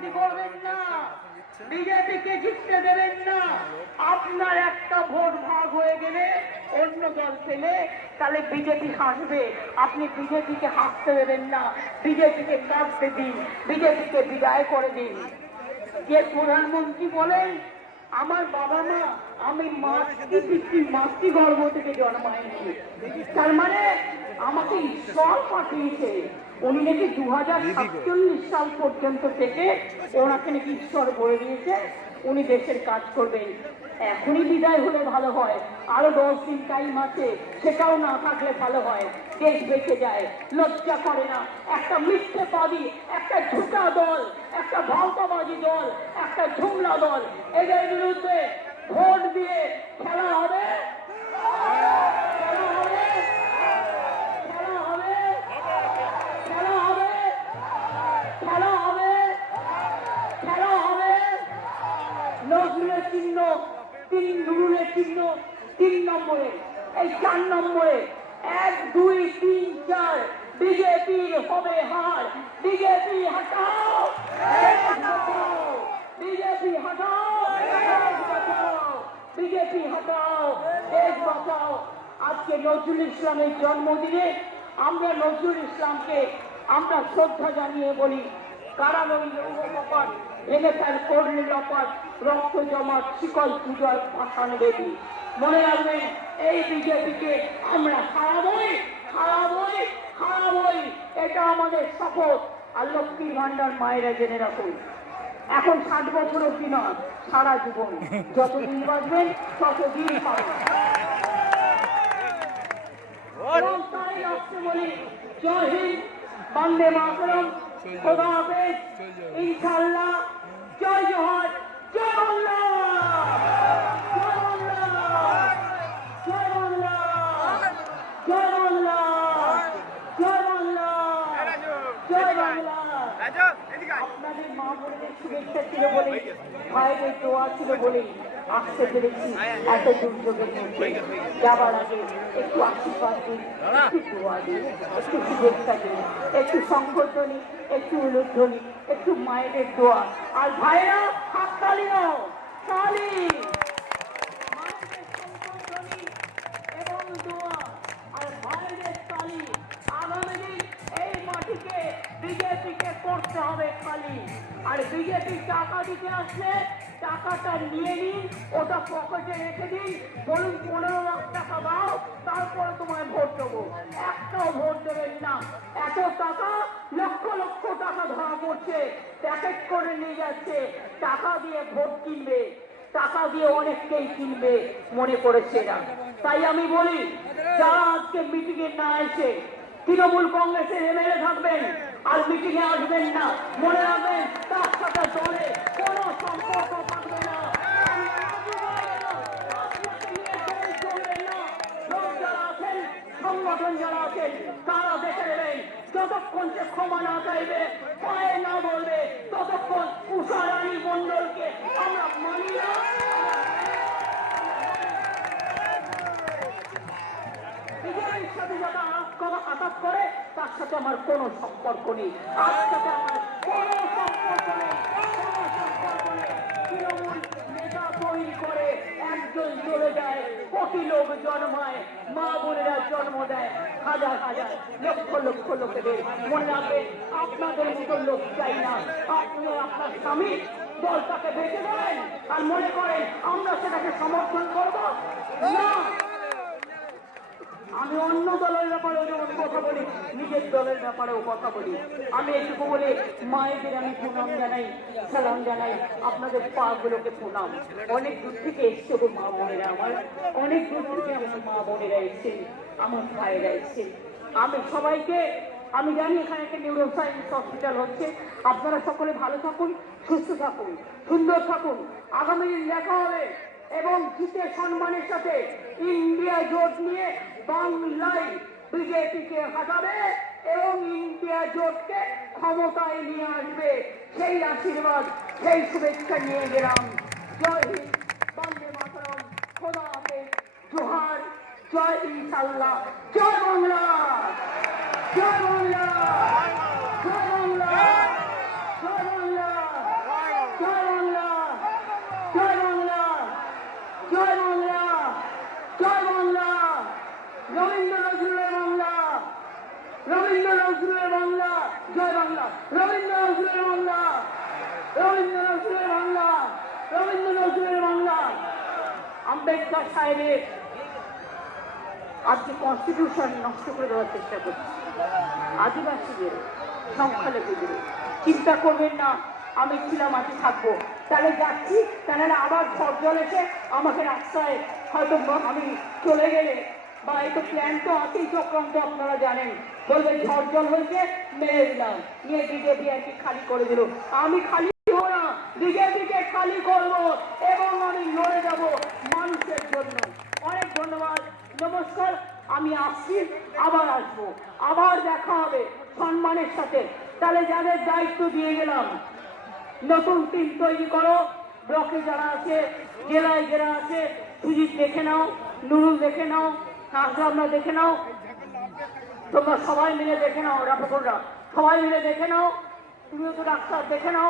রাজনীতি করবেন না, বিজেপিকে জিততে দেবেন না। আপনার একটা ভোট ভাগ হয়ে গেলে অন্য দল পেলে তাহলে বিজেপি হাসবে, আপনি বিজেপিকে হাসতে দেবেন না, বিজেপিকে কাটতে দিন, বিজেপিকে বিদায় করে দিন। যে প্রধানমন্ত্রী বলেন আমার বাবা মা আমি মাতৃগর্ভ থেকে জন্মায়নি, তার মানে আমাকে ঈশ্বর পাঠিয়েছে। উনি নাকি 2047 সাল পর্যন্ত থেকে ওনাকে নাকি ঈশ্বর বলে দিয়েছে উনি দেশের কাজ করবেন। এখনই বিদায় হলে ভালো হয়, আরো 10 দিন টাইম আছে, সেটাও না থাকলে ভালো হয়, দেশ বেঁচে যায়। লজ্জা করে না একটা মিথ্যেবাদী, একটা ঝুটা দল, একটা ভাওতাবাজি দল, একটা ঝুমলা দল, এদের বিরুদ্ধে ভোট দিয়ে খেলা হবে, খেলা হবে, খেলা হবে, খেলা হবে, খেলা হবে, খেলা হবে। নজরুলের চিহ্ন 3, নুরুলের চিহ্ন 3 নম্বরে, এই 4 নম্বরে 1, 2, 3, 4 বিজেপির হবে হার। বিজেপি হটাও, বিজেপি হটাও, বিজেপি হটাও, দেশ বাঁচাও। আজকে নজরুল ইসলামের জন্মদিনে আমরা নজরুল ইসলামকে আমরা শ্রদ্ধা জানিয়ে বলি, কারা নইল উপকপাট ভেঙে ফেল করলে লপাট, রক্ত জমাট শিকল পূজার ভাষণ দেবী। মনে রাখবেন এই বিজেপিকে আমরা হারাবই, হারাবই, হারাবই, এটা আমাদের শপথ। আর লক্ষ্মীর ভান্ডার মায়েরা জেনে রাখুন, এখন 60 বছর অব্দি নয়, সারা জীবন যতদিন বাঁচবেন ততদিন পাবেন। তাই রাখতে বলি জয় হিন্দ, বন্দে মাতরম, খোদা হাফেজ, ইনশাআল্লাহ, জয় জোহার, জয় বাংলা, জয় বাংলা, জয় বাংলা, জয় বাংলা, জয় বাংলা, জয় বাংলা। আপনাদের মা বোনদের শুভেচ্ছা ছিল বলে, ভাইদের দোয়া ছিল বলে আসতে পেরেছি এত দুর্যোগের মধ্যে। যাবার আগে একটু আশীর্বাদ দিন, একটু দোয়া দিন, একটু শুভেচ্ছা দিন, একটু সংবর্ধনী, একটু উলুধ্বনি, একটু মায়েদের দোয়া। আর ভাইরা হাততালি দাও, তালি, মায়েদের সংবর্ধনী এবং দোয়া আর ভাইদের তালি। আগামী দিন এই মাটিকে বিজেপিকে করতে হবে খালি। আর বিজেপি টাকা দিতে আসলে টাকাটা নিয়ে নিন, ওটা পকেটে রেখে দিন, বলুন 15 লাখ টাকা দাও, তারপরে তোমায় ভোট দেবো। একটাও ভোট দেবেন না। এত টাকা, লক্ষ লক্ষ টাকা ধরা পড়ছে, প্যাকেট করে নিয়ে যাচ্ছে, টাকা দিয়ে ভোট কিনবে, টাকা দিয়ে অনেককেই কিনবে মনে করেছে না। তাই আমি বলি যারা আজকে মিটিং এ না এসে তৃণমূল কংগ্রেসের এমএলএ থাকবেন আর মিটিং এ আসবেন না, মনে রাখবেন তার সাথে দলে কোনো সম্পর্ক থাকবে না। সংগঠন যারা আছেন তারা দেখে নেবেন, যতক্ষণ সে ক্ষমা না চাইবে, পায়ে না বলবে, ততক্ষণ উষা রানী মন্ডলকে আমরা মানি না। বিজেপির সাথে যারা আঘাত করে তার সাথে আমার কোনো সম্পর্ক নেই, তার সাথে আমার কোনো সম্পর্ক নেই, কোনো সম্পর্ক নেই। তৃণমূল নেতা তৈরি করে একজন চলে যায়, কোটি লোক জন্মায়, মা বোনেরা জন্ম দেয় হাজার হাজার লক্ষ লক্ষ লোকেদের। মনে রাখবেন আপনাদের মতো লোক চাই না। আপনি আপনার স্বামী দলটাকে বেঁচে দেবেন আর মনে করেন আমরা সেটাকে সমর্থন করব না। আমি অন্য দলের ব্যাপারেও যেমন কথা বলি, নিজের দলের ব্যাপারেও কথা বলি। আমি এটুকু বলে মায়েদের আমি প্রণাম জানাই, সালাম জানাই, আপনাদের পা গুলোকে প্রণাম। অনেক দূর থেকে এসছে গো মা বোনেরা আমার, অনেক দূর থেকে আমার মা বোনেরা এসছে, আমার ভাইয়েরা এসছে। আমি সবাইকে, আমি জানি এখানে একটা নিউরো সায়েন্স হসপিটাল হচ্ছে, আপনারা সকলে ভালো থাকুন, সুস্থ থাকুন, সুন্দর থাকুন। আগামী দিন দেখা হবে এবং জিতে সম্মানের সাথে ইন্ডিয়া জোট নিয়ে বাংলায় বিজেপিকে হাঁটাবে এবং ইন্ডিয়া জোটকে ক্ষমতায় নিয়ে আসবে। সেই আশীর্বাদ, সেই শুভেচ্ছা নিয়ে গেলাম। জয় হিন্দ, বন্দে মাতরম, খোদা হাফেজ, জোহার, জয় ইনশাআল্লাহ, জয় বাংলা, জয় বাংলা, জয় বাংলা, জয় বাংলা। নজরুলের বাংলা, রবীন্দ্র নজরুলের বাংলা, রবীন্দ্র নজরুলের বাংলা। আম্বেদকর সাহেবের আজকে কনস্টিটিউশন নষ্ট করে দেওয়ার চেষ্টা করছে আদিবাসীদের, সংখ্যালঘুদের। চিন্তা করবেন না আমি ছিলাম আছি থাকবো, তাহলে যাচ্ছি, তাহলে আবার ঝড় জল এসে আমাকে রাস্তায় হয়তো আমি চলে গেলে, বা এই তো প্ল্যান তো আছেই চক্রান্ত, আপনারা জানেন, বলবে ঝড় জল হয়েছে মেরে দিলাম, নিয়ে বিজেপি আর কি খালি করে দিল। আমি খালি হবো না, বিজেপিকে খালি করব এবং আমি লড়ে যাব মানুষের জন্য। অনেক ধন্যবাদ, নমস্কার। আমি আসছি, আবার আসবো, আবার দেখা হবে সম্মানের সাথে। তাহলে যাদের দায়িত্ব দিয়ে গেলাম, নতুন টিম তৈরি করো, ব্লকে যারা আছে, জেলায় যারা আছে, সুজিত দেখে নাও, নুরুল দেখে নাও, আমরা দেখে নাও, তোমরা সবাই মিলে দেখে নাও, রাফাকররা সবাই মিলে দেখে নাও, তুমিও তো ডাক্তার দেখে নাও।